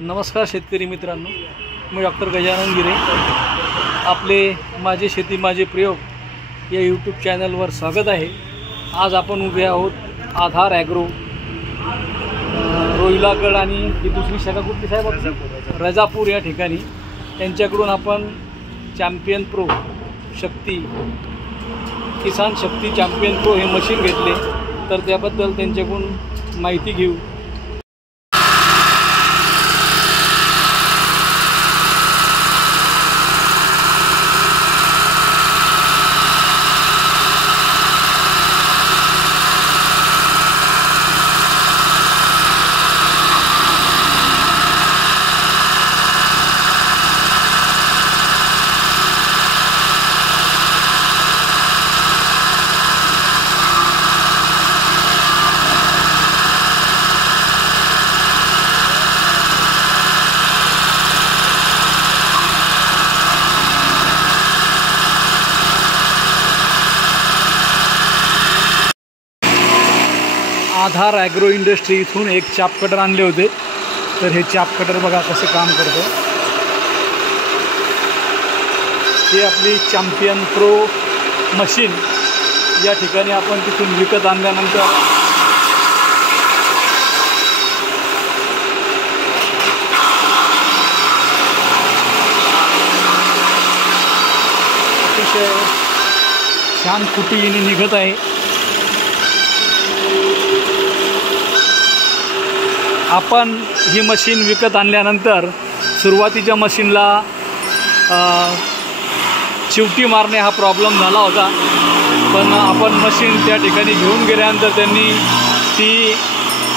नमस्कार शेतकरी मित्रांनो, मी डॉक्टर गजानन गिरे. आपले माझी शेती माझे प्रयोग या यूट्यूब चॅनलवर स्वागत आहे. आज आपण उभे आहोत आधार ॲग्रो रोहिलागड आणि ही दुसरी शाखा कुठली साहेब रजापूर या ठिकाणी. त्यांच्याकडून आपण चॅम्पियन प्रो शक्ती किसान शक्ती चॅम्पियन प्रो हे मशीन घेतले, तर त्याबद्दल त्यांच्याकडून माहिती घेऊ. आधार ॲग्रो इंडस्ट्री इथून एक चाप कटर आणले होते. तर हे चाप कटर बघा कसे काम करतं. ही आपली चॅम्पियन प्रो मशीन या ठिकाणी आपण तिथून विकत आणल्यानंतर अतिशय छान कुटीने निघत आहे. आपण ही मशीन विकत आणल्यानंतर सुरुवातीच्या मशीनला चिवटी मारणे हा प्रॉब्लेम झाला होता, पण आपण मशीन त्या ठिकाणी घेऊन गेल्यानंतर त्यांनी ती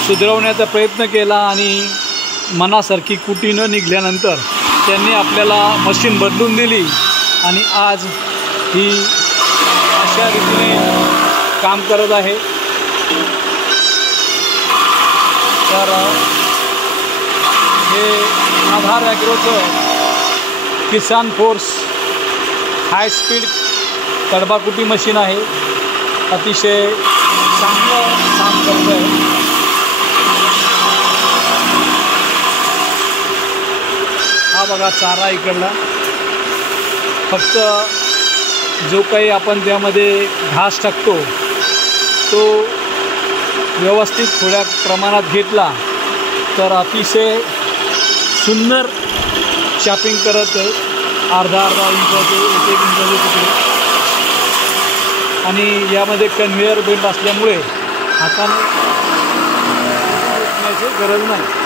सुधारवण्याचा प्रयत्न केला आणि मनासारखी कुटी न निघाल्यानंतर त्यांनी आपल्याला मशीन बदलून दिली आणि आज ही अशा रीतीने काम करत आहे. तर हे आधार ॲग्रोचं किसान फोर्स हाय स्पीड कडबाकुटी मशीन आहे. अतिशय चांगलं काम करतं आहे. हा बघा चारा इकडला. फक्त जो काही आपण त्यामध्ये घास टाकतो तो व्यवस्थित थोड्या प्रमाणात घेतला तर अतिशय सुंदर चॉपिंग करत अर्धा इंचाचे एक इंचाचे तुकडे. आणि यामध्ये कन्व्हेअर बेल्ट असल्यामुळे हाताने उचलण्याची गरज नाही.